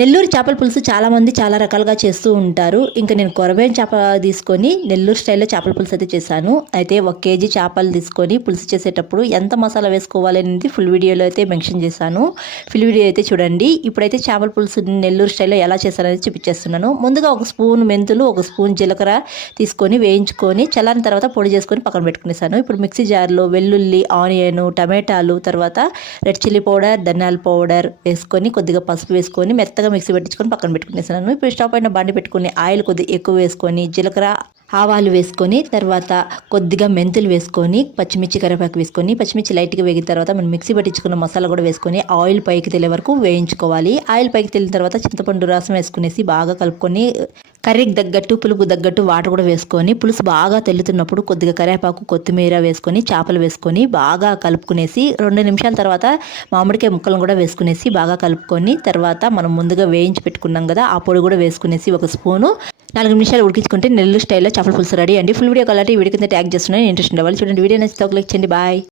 నెల్లూరు చేపల పులుసు చాలామంది చాలా రకాలుగా చేస్తూ ఉంటారు. ఇంకా నేను కొరమేను చేప తీసుకొని నెల్లూరు స్టైల్లో చేపల పులుసు అయితే చేశాను. అయితే 1 కేజీ చేపలు తీసుకొని పులుసు చేసేటప్పుడు ఎంత మసాలా వేసుకోవాలి అనేది ఫుల్ వీడియోలో అయితే మెన్షన్ చేశాను. ఫుల్ వీడియో అయితే చూడండి. ఇప్పుడైతే చేపల పులుసు నెల్లూరు స్టైల్లో ఎలా చేశారనేది చూపించేస్తున్నాను. ముందుగా 1 స్పూన్ మెంతులు, 1 స్పూన్ జీలకర్ర తీసుకొని వేయించుకొని చల్లారిన తర్వాత పొడి చేసుకొని పక్కన పెట్టుకునేసాను. ఇప్పుడు మిక్సీ జార్లో వెల్లుల్లి, ఆనియన్, టమాటాలు, తర్వాత రెడ్ చిల్లీ పౌడర్, ధనియాల పౌడర్ వేసుకొని కొద్దిగా పసుపు వేసుకొని మెత్తగా మిక్సీ పెట్టించుకొని పక్కన పెట్టుకునేసాను. ఇప్పుడు స్టవ్ పైన బండి పెట్టుకుని ఆయిల్ కొద్దిగా ఎక్కువ వేసుకొని జీలకర్ర, ఆవాలు వేసుకొని తర్వాత కొద్దిగా మెంతులు వేసుకొని పచ్చిమిర్చి, కరివేపాకు వేసుకొని పచ్చిమిర్చి లైట్గా వేగిన తర్వాత మనం మిక్సీ పట్టించుకున్న మసాలా కూడా వేసుకొని ఆయిల్ పైకి తేలే వరకు వేయించుకోవాలి. ఆయిల్ పైకి తేలిన తర్వాత చింతపండు రసం వేసుకునేసి బాగా కలుపుకొని కర్రీకి తగ్గట్టు పులుపు తగ్గట్టు వాటర్ కూడా వేసుకొని పులుసు బాగా తెల్లుతున్నప్పుడు కొద్దిగా కరివేపాకు, కొత్తిమీర వేసుకొని చేపలు వేసుకొని బాగా కలుపుకునేసి 2 నిమిషాల తర్వాత మామిడికాయ ముక్కలను కూడా వేసుకునేసి బాగా కలుపుకొని తర్వాత మనం ముందుగా వేయించి పెట్టుకున్నాం కదా ఆ పొడి కూడా వేసుకునేసి 1 స్పూను 4 నిమిషాలు ఉడికించుకుంటే నెల్లూరు స్టైల్లో చేపల పులుసు రెడీ అండి. ఫుల్ వీడియో కావాలంటే ఈ వీడియో కింద ట్యాగ్ చేస్తున్నాను. ఇంట్రెస్ట్ ఉండేవాళ్ళు చూడండి. వీడియో నచ్చితే ఒక లైక్ చేయండి. బాయ్.